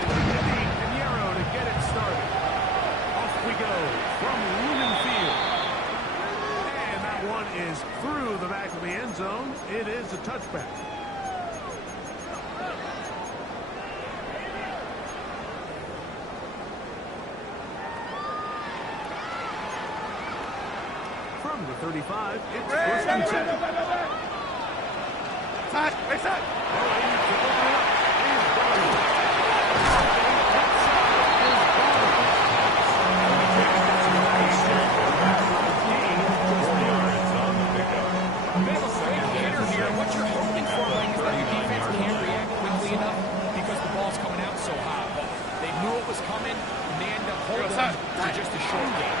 Jackson and Eddie Pinheiro to get it started. Off we go from Lumen Field. And that one is through the back of the end zone. It is a touchback. From the 35, it's first and 10. Side, right side. What you're hoping for, Mike, is that your defense can't react quickly enough because the ball's coming out so hot. But they knew it was coming, and they ended up holding to just a short game.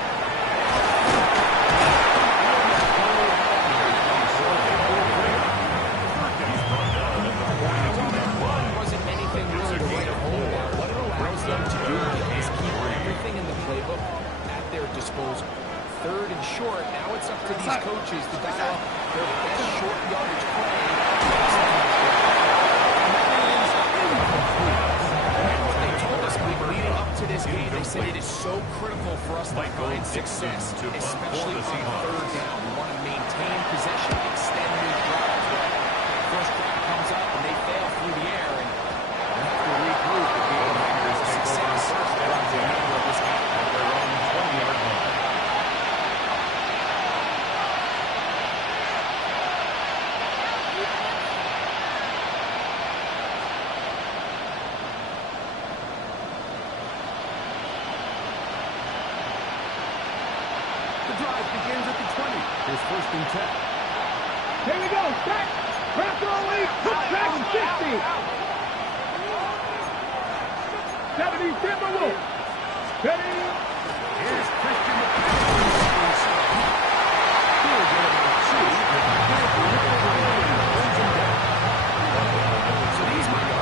Wasn't anything really to write home about. What it allows them to do is keep everything in the playbook at their disposal. Third and short, now it's up to these coaches to dial up their best short yardage play. And what they told us leading up to this game, they said it is so critical for us to find success, especially on third down. We want to maintain possession, extend these drives. First drive comes up and they fail through the air, and they have to regroup and be able to have success around the middle of this game at their own 20-yard line. The drive begins at the 20. Here's first and 10. Here we go. Back. Back to the lead. Back 60. 70 Timberwolves. Ready. Here's Christian So these might go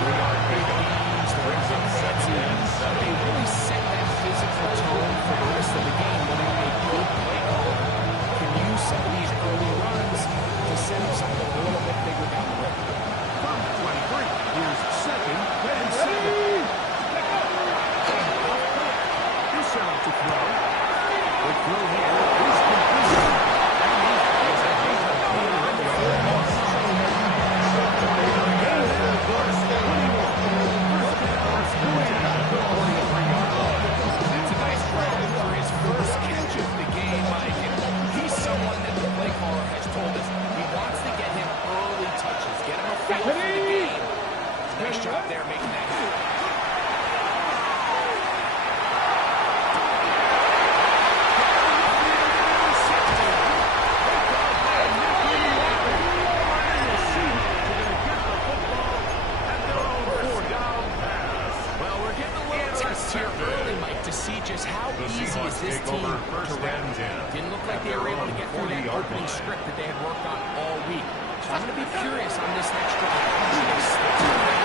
they are big teams, the rest of the sets, they really set that physical tone for the rest of the game when they make good play call. Can use some of these early runs to set up something a little bit bigger down the road. from 23. Here's second and 7. Here's Sherrill to throw. The throw here is complete. That's a nice grab for his first catch of the game, Mike. And he's someone that the play caller has told us he wants to get him early touches, get him a feel for the game. Nice job there making that happen. Well, we're getting a little test here early, Mike, to see just how easy is this team to run. Didn't look like they were able to get through that opening script that they had worked on all week. So I'm going to be curious on this next drive. Do they stick to it?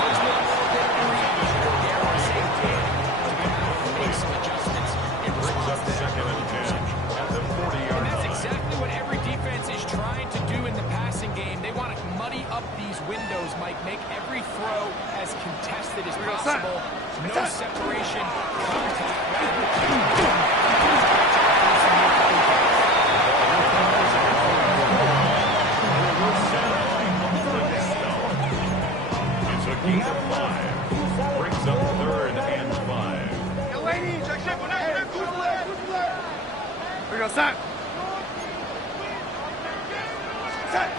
Let's look a little bit of reaction. Dare I say, to kind of make some adjustments in response to that early interception. And that's exactly what every defense is trying to do in the passing game. They want to muddy up these windows, Mike, make every throw as contested as possible. No separation, contact. It's a gain of 5. Brings up third and 5. We go, set. Set.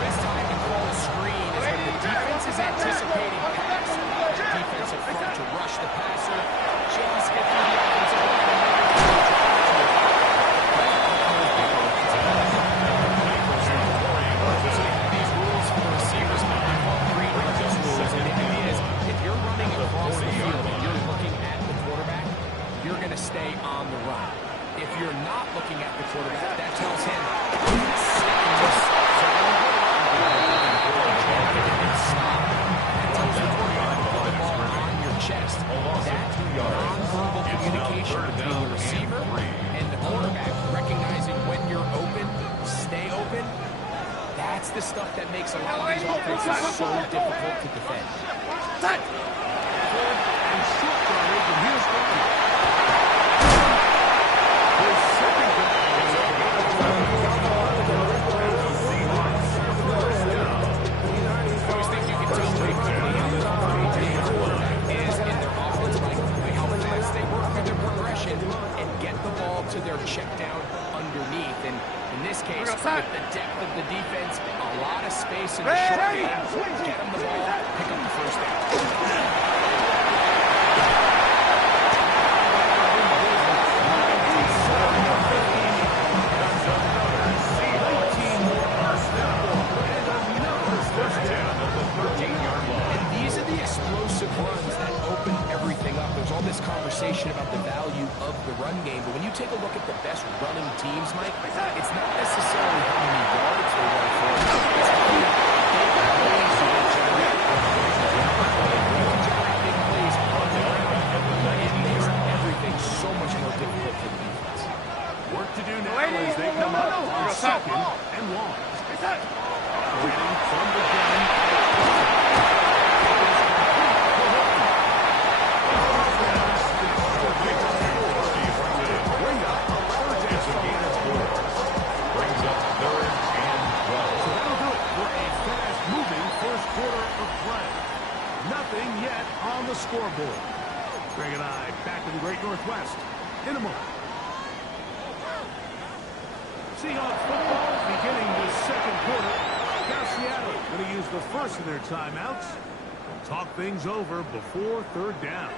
Best time to call a screen is when the defense is anticipating pass. The defensive front to rush the passer. Chase get through the offensive line. so difficult to defend. Set. And short yardage, and here's Bobby. His second down. I always think you can tell pretty quickly how this quarterback is in their offense by how fast they work through their progression and get the ball to their check down underneath. And in this case, with the depth of the defense, a lot of space in the short game, get them the ball, pick up the first down. Runs that open everything up. There's all this conversation about the value of the run game, but when you take a look at the best running teams, Mike, it's not necessarily how many yards they run for. It's how many big plays you can generate. You can generate big plays on the ground, and it makes everything so much more difficult for the defense. Work to do now as they come up on second and long. Operating from the gun. Nothing yet on the scoreboard. Greg and I back in the Great Northwest in a moment. Seahawks football beginning the second quarter. Now Seattle going to use the first of their timeouts. Talk things over before third down.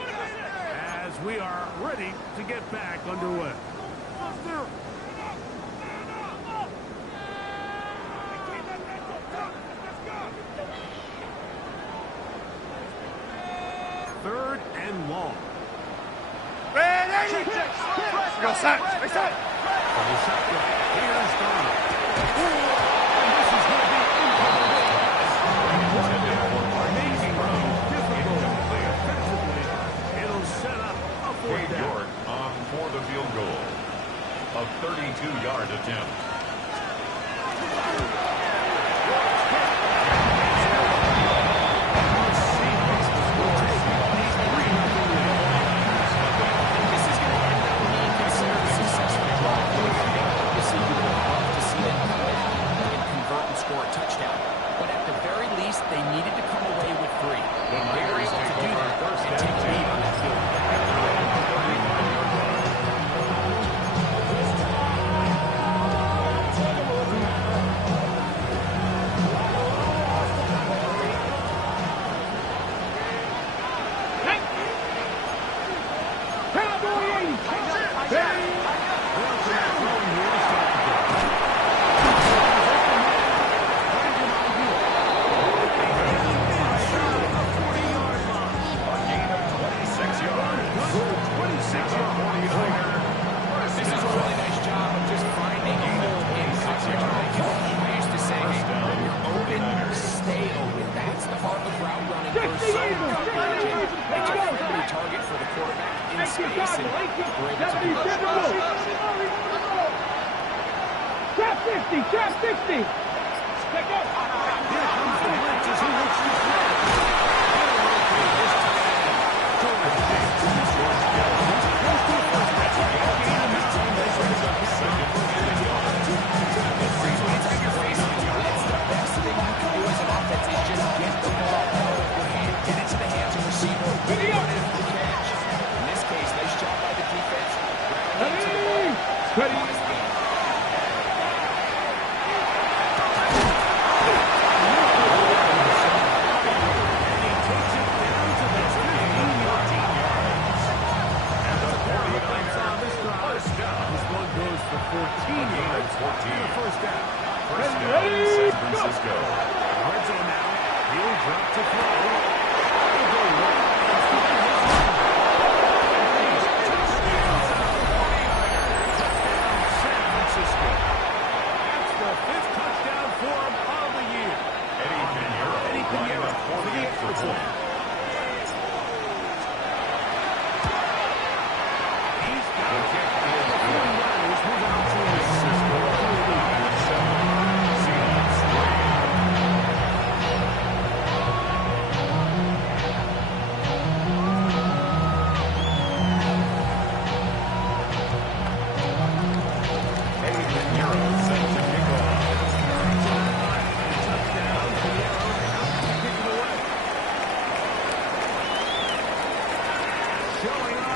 As we are ready to get back underway. Third and long. Ready. Go set. Stay set. From the shotgun, here's Donald. And this is going to be incomplete. Amazing run. Difficult. Defensively, it'll set up a fourth down. York on for the field goal. A 32-yard attempt. Score a touchdown, but at the very least, they needed to come away with 3. And they were able to do that and take the lead on that field. Trap 60. Here comes the blitz as he looks to Ready.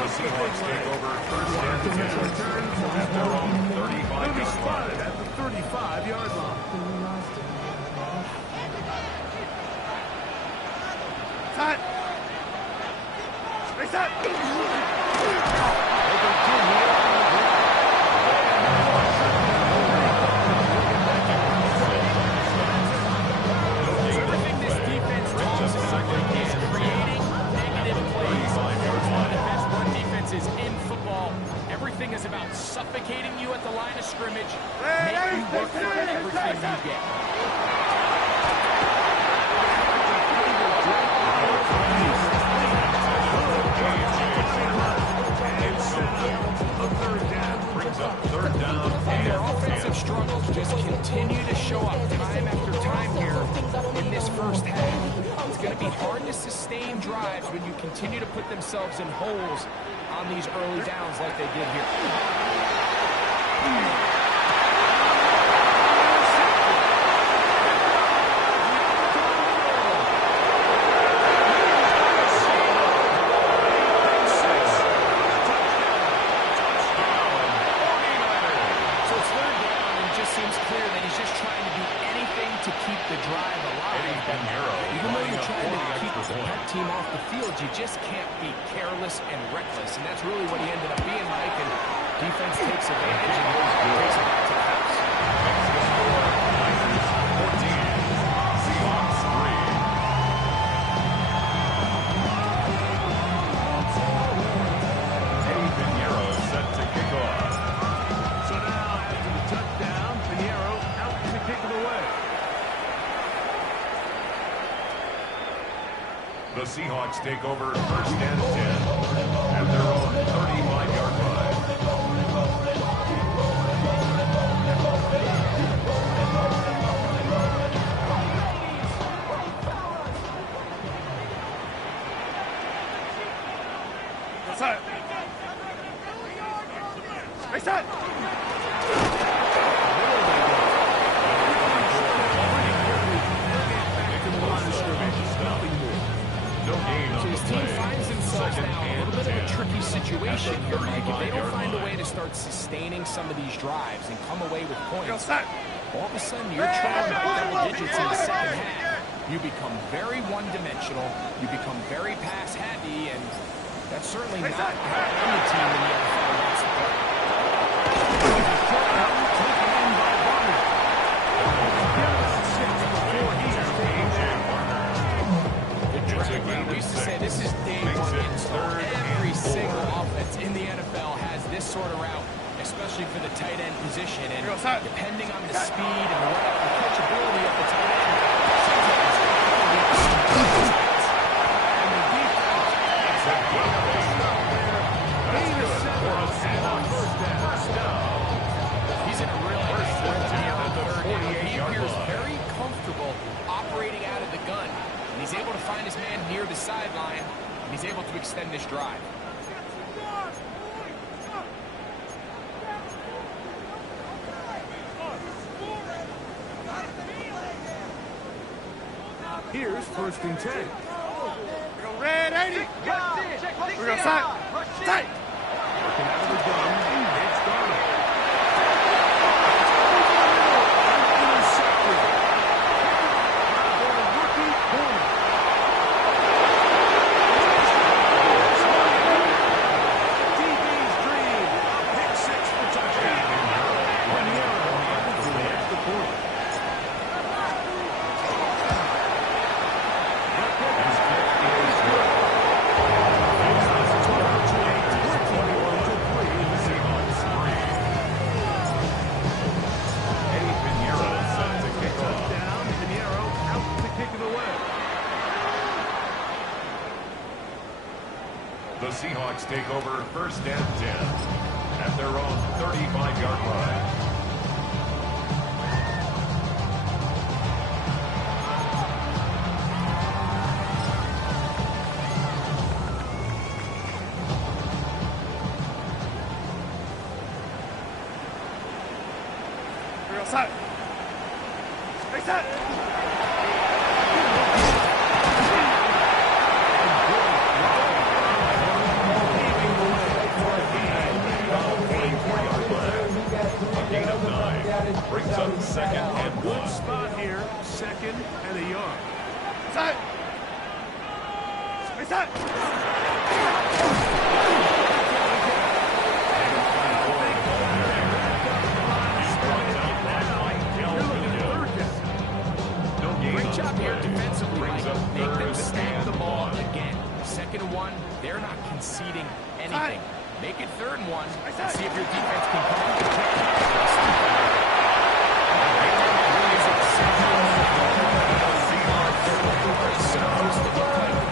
The Seahawks take over first and 10 at their own 35-yard line. At the 35-yard line. Set. Reset. Everything this defense talks about is creating negative plays. It's one of the best run defenses in football. Everything is about suffocating you at the line of scrimmage, making you work for everything you get. Third down And their offensive struggles just continue to show up time after time here in this first half. It's going to be hard to sustain drives when you continue to put themselves in holes on these early downs like they did here. So it's third down, and it just seems clear that he's just trying to do anything to keep the drive alive. Even though you're trying to keep the punt team off the field, you just can't be careless and reckless. And that's really what he ended up being like. And defense takes advantage and takes it back to the house. 14, Seahawks 3. Eddie Pinheiro set to kick off. So now, after the touchdown, Pinheiro out to kick it away. The Seahawks take over first and 10 at their own 35-yard line. Set. Reset. No gain on So the his team play. finds themselves Second now in a and little bit of a 10. tricky situation here, Mike. If they don't 35-yard find a line. way to start sustaining some of these drives and come away with Go points, set. all of a sudden you're trailing by double digits in the second half. You become very one-dimensional. You become very pass-happy, and that's certainly not how any team in the NFL wants to play. We used to say this is day one install. Every single offense in the NFL has this sort of route, especially for the tight end position. And depending on the speed and the catchability of the tight end, sometimes he's in a really nice rhythm here on third down. He appears very comfortable operating out of the gun. And he's able to find his man near the sideline, and he's able to extend this drive. Here's first and 10. We go red 80. We go set. Tight. Working out of the gun. It's Darnold. Intercepted. By their rookie corner. DB's dream. Pick six for touchdown. Pinheiro to the extra point. Eddie Pinheiro set to kick off. Touchdown. Pinheiro out to kick it away. The Seahawks take over first and 10 at their own 35-yard line. We go set. Reset. Leaving the Inside. Inside. Great job here defensively. Make them snap the ball again. 2nd and 1, they're not conceding anything. Make it 3rd and 1 and see if your defense can come up with the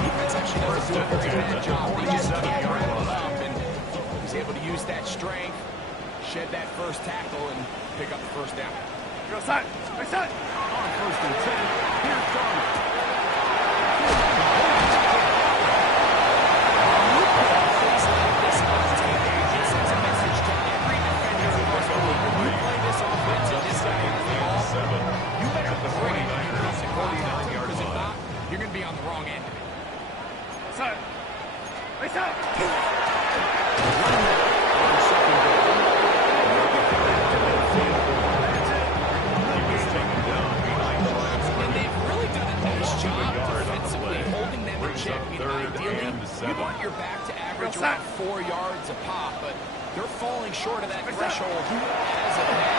defense actually does a very bad job. They just can't wrap it up, and he's able to use that strength, shed that first tackle, and pick up the 1st down. Go side. Right side. On 1st and 10, here's Darnold. You're going to be on the wrong end. Side. Right side. And they've really done a nice job defensively, holding them in check. Ideally, you want your back to average around 4 yards a pop, but they're falling short of that threshold as of now.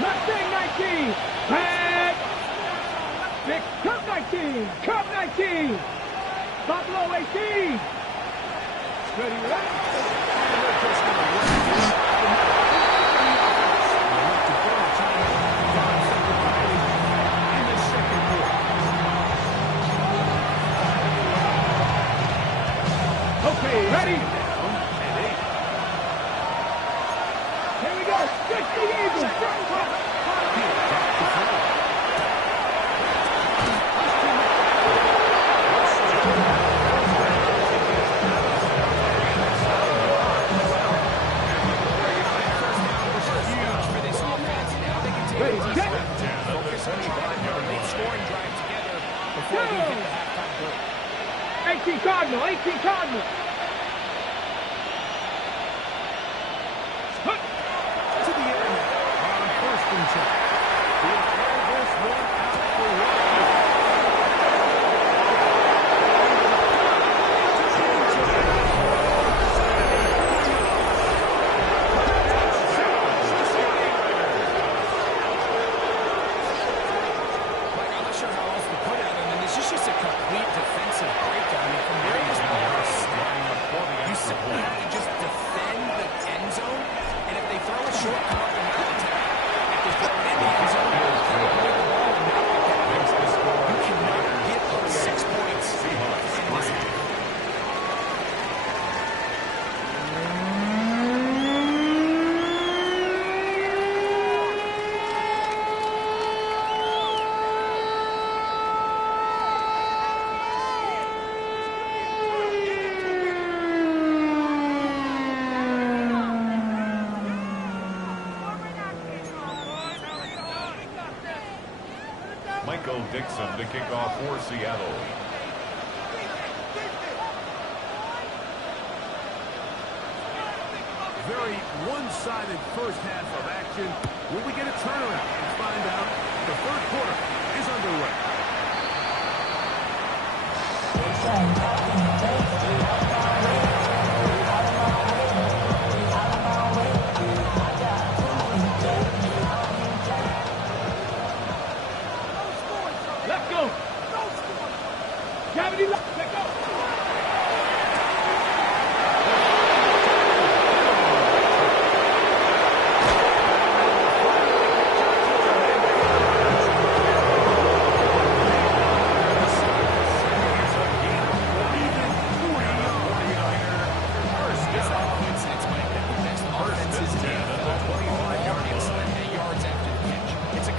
Mustang 19. Tag. Big Cup 19. Cup 19. Buffalo 18. Ready, okay, ready? Here we go. 60 Eagles. Ready, check. Focus on the late scoring drive together before we hit the halftime break. 18 Cardinal, 18 Cardinal. To the area on 1st and 10. We'll throw this one out for one. Like, I'm not sure how else to put it other than this is just a complete defensive breakdown. I mean, from where this ball is snapped, you simply have to just defend the end zone, and if they throw it short, come up and have the tag. If they throw it in the end zone, you'll throw it with the ball and not get that wins the score. You cannot get 6 points in this game. Michael Dixon to kick off for Seattle. Very one-sided first half of action. Will we get a turnaround? Let's find out. The 3rd quarter is underway. Let's go. Gravity left. Let go. It's a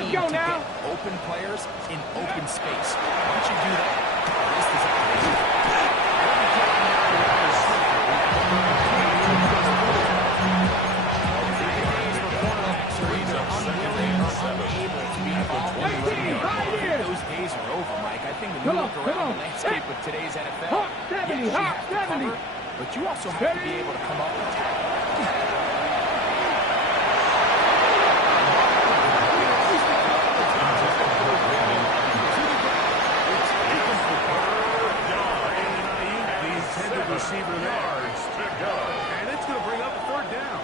scheme go to now. get open players in open space. Once you do that, the rest is up to you. Those days are over, Mike. I think when you look around the landscape of today's NFL, Hawk yes, 70, you Hawk have to 70. cover, but you also have to be able to come up and tackle. The intended receiver there. Yards to go. And it's going to bring up a third down.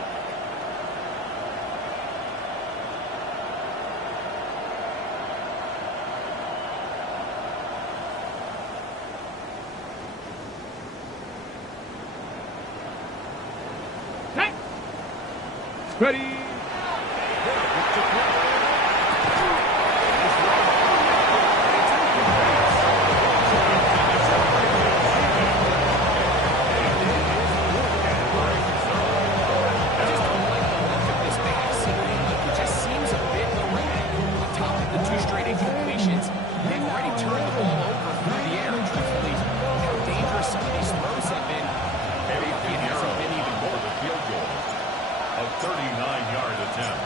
Ready. A 39-yard attempt.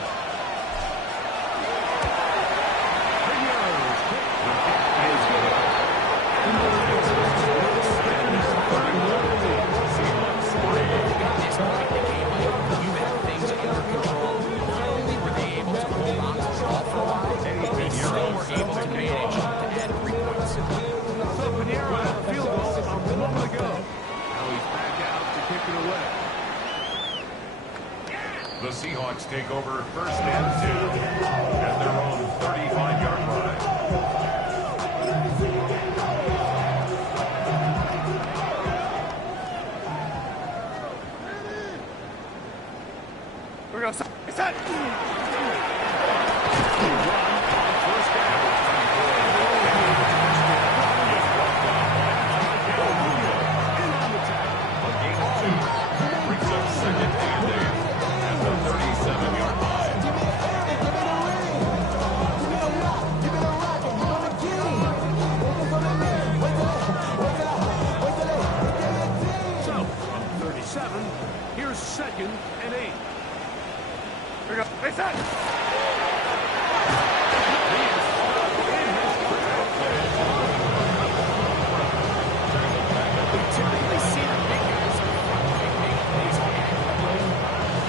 The Seahawks take over first and 10 at their own 35-yard line. We're going to it's that. Brings up second and 8 at the 37-yard line. So, from 37, here's second and 8. We're going to it's that. Typically see the big guys up front make plays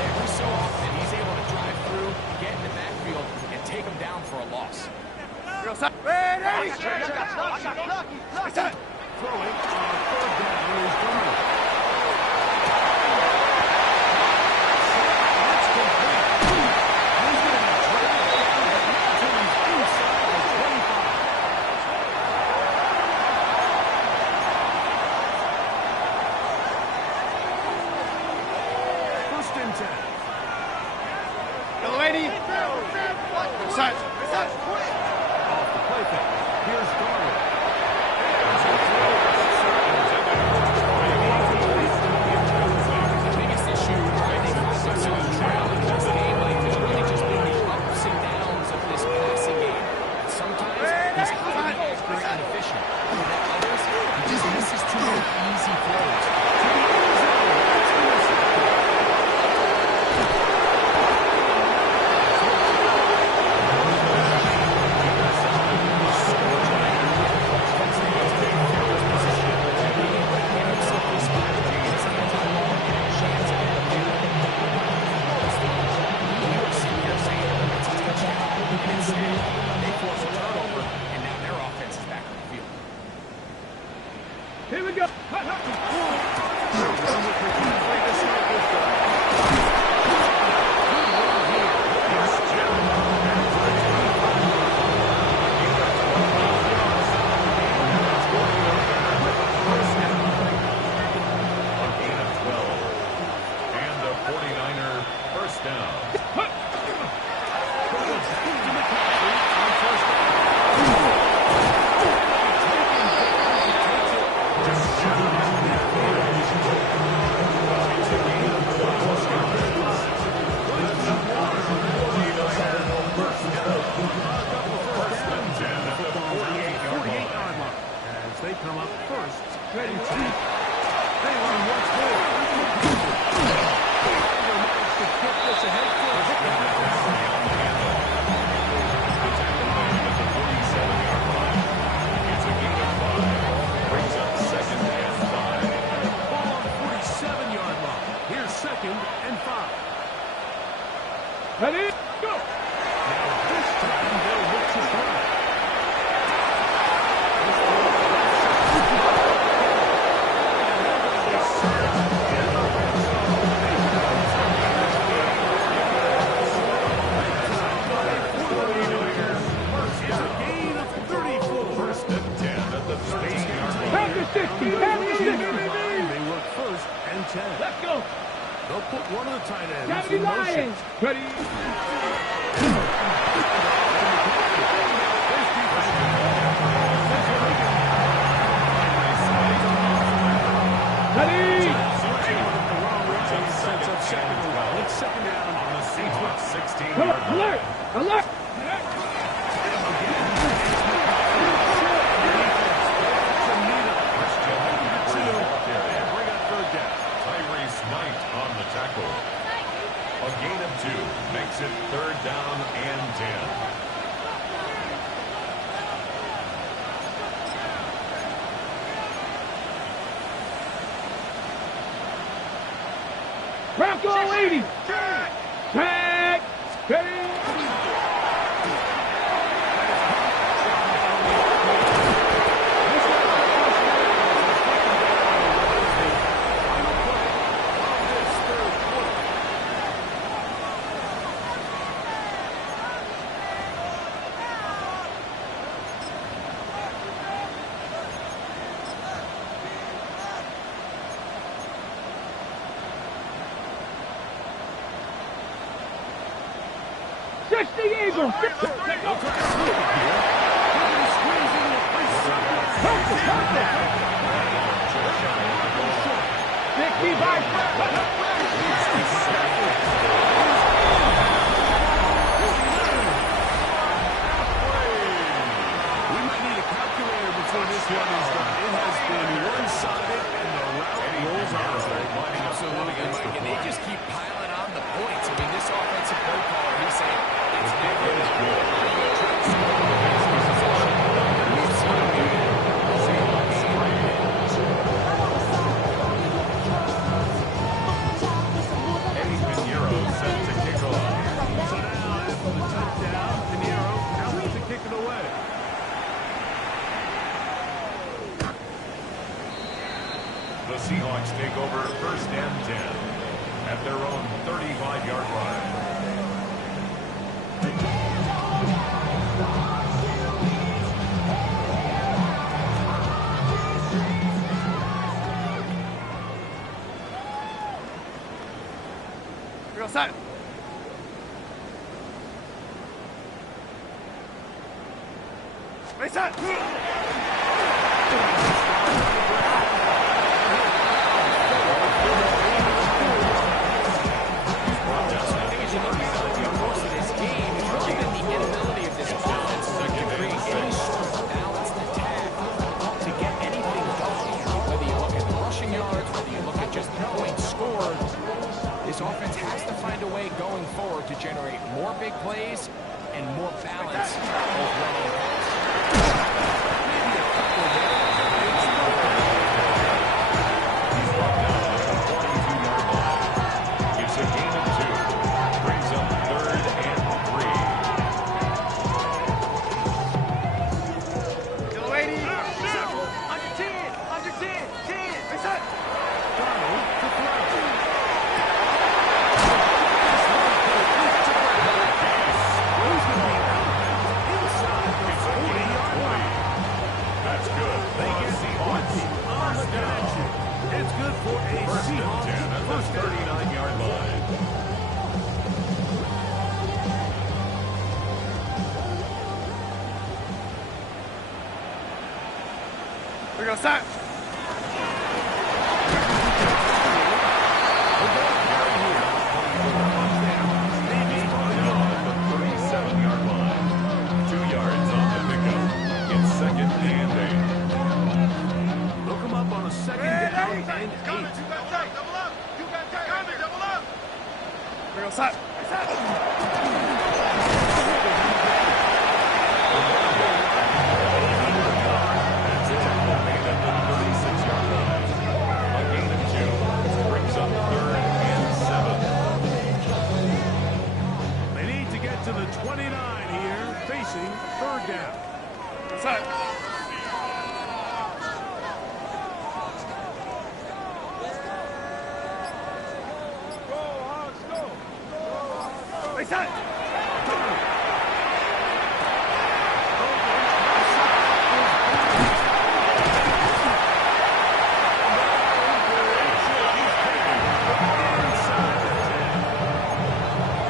every so often he's able to drive through, get in the backfield, and take them down for a loss. We're going to ready. It's that. Throwing on third down is Garner. That's complete. He's going to be dragged down until he's inside the 25. First and 10. Go, lady. It's that. It's that. Off the play fake. Here's Garner. The biggest issue I think for Sixers trail in this game has really just been the ups and downs of this passing game. Sometimes he's highly accurate and efficient. And at others, he just misses too many easy throws. They force a turnover, and now their offense is back on the field. Here we go. A gain of 12. And a 49er first down. First down. Ready? Go. Now this time they'll look to throw. It's a gain of 34. First and 10 at the 13-yard line. Back to 60. Back to 60. They work first and 10. Let's go. They'll put one of the tight ends Gravity in motion. Lions. Ready? Ready? Sets up second and well. It's second down On the Seahawks 16-yard Alert! line. Alert! Bring up third down. Tyrese Knight on the tackle. A gain of 2 makes it third down and 10. Bronco 80. Tag. Ready? Eagles. We might need a calculator before this one is done. It has been one-sided, and the route rolls on. Absolutely, Mike, and they just keep piling on the points. I mean, this offensive play caller, he's saying it's never as good. I'm going to try to score the best possession. We've seen him do that. Eddie Pinheiro set to kick off. So now, after the touchdown, Pinheiro out to kick it away. The Seahawks take over first and 10 at their own 35-yard line. We go set. Ready, set. This offense has to find a way going forward to generate more big plays and more balance. Both running and pass. Maybe a couple there. He's brought down at the 42-yard line. It's a gain of 2. Brings up third and 3. Go 80. Under 10. Under 10. 10. Ready, set. Donald to throw. That's good. They For get the Seahawks. on the connection. It's good for a First and 10 Seahawks at the first down. 39-yard line. We go set. He's brought down at the 37-yard line. 2 yards on the pickup. It's second and 8. They'll come up on a second down and 8. We go set. That's a tackle made at the 36-yard line. A gain of 2. Brings up third and 7. They facing third down. Set. Reset.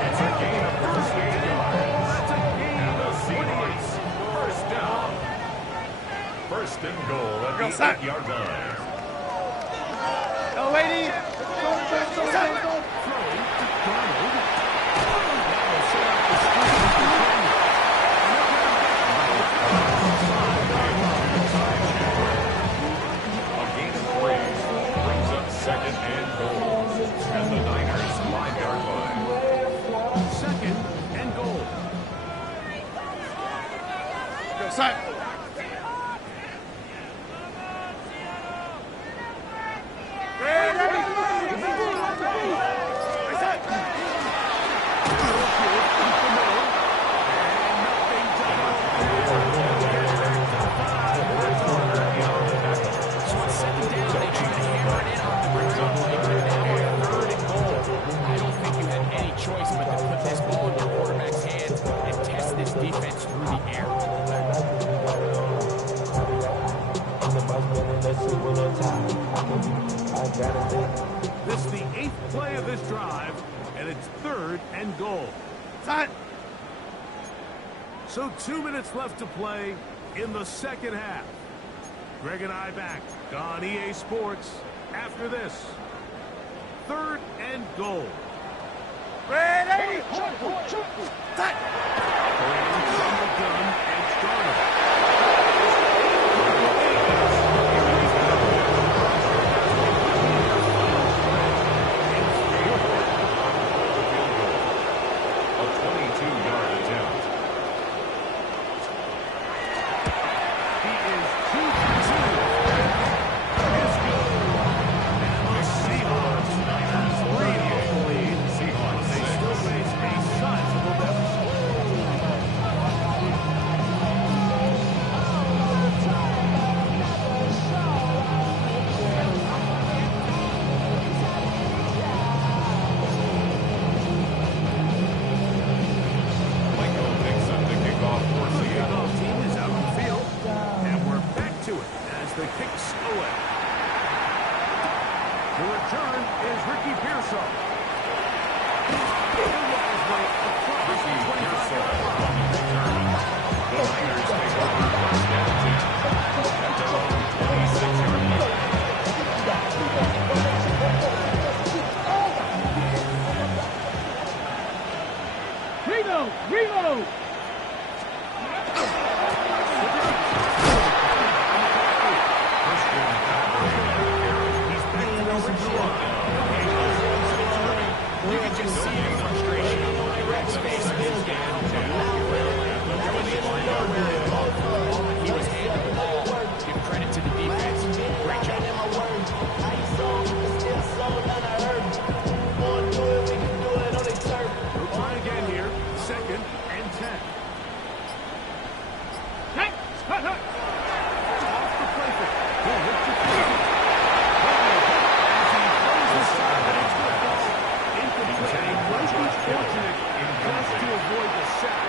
It's a gain of 38 yards. And the Seahawks, first down. First and goal at the 8-yard line. Go, lady. Set. Throwing to Donald. A gain of 3 brings up second and goal. And the Niners 5-yard line. Second and goal. Go, set. Defense through the air. This is the 8th play of this drive, and it's third and goal. Set. So 2 minutes left to play in the second half. Greg and I back on EA Sports after this. Third and goal. Ready. Set. Operating from the gun, it's Darnold. A 22-yard attempt. He is 2 for 2. It's good. And the Seahawks Niners 3-8 lead. Seahawks, they still face a sizable deficit. Michael Nixon to kick off for The Seattle. kickoff team is out on the field, and we're back to it as the kicks away. The return is Ricky Pearsall. Ricky Pearsall on the return. The Niners take over first and 10 at their own 26-yard line. Reload! Christian He's back to number 2. You can just see the frustration on Greg's face as he's down. He was handling the ball. Give credit to the defense. Great job. We'll try again here. Second and 10. Off the play fake. He'll hit the field. As he throws the shot, but it's going to fall incomplete. Might be fortunate just to avoid the sack.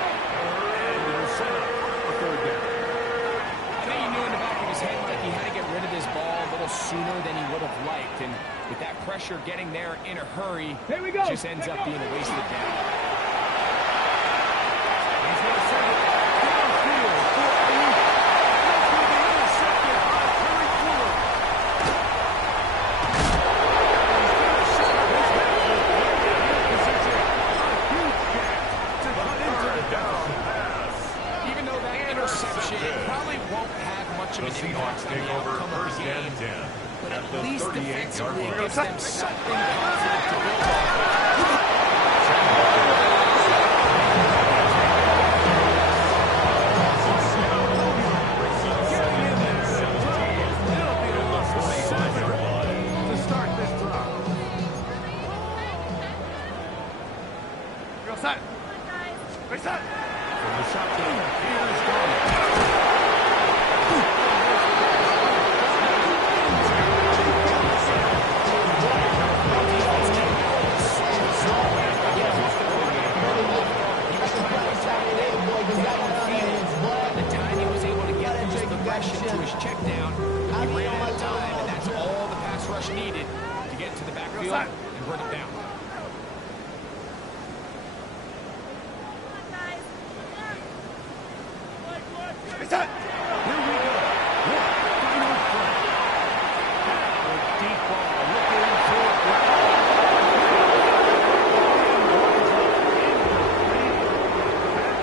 And it'll set up a third down. I think he knew in the back of his head like he had to get rid of this ball a little sooner than he would have liked. And with that pressure getting there in a hurry, Here we go. just ends up being a wasted down. He's going to send it downfield for Ayuk. That's going to be intercepted by Terry Fuller. He's going to set up his man with great field position. A huge gap to cut into the down pass. Even though that interception probably won't have much of The an Seahawks impact on take the over outcome of first the and game. 10 But at at the least 38-yard defensively, it line. gives them something positive to build off. Getting in there. It'll be a loss of 7 to start this drive. Go, set. Reset. from the shotgun. Here's Garland. The time he was able to get through his progression to his check down, he ran out of time, and that's all the pass rush needed to get to the backfield and bring it down. Reset.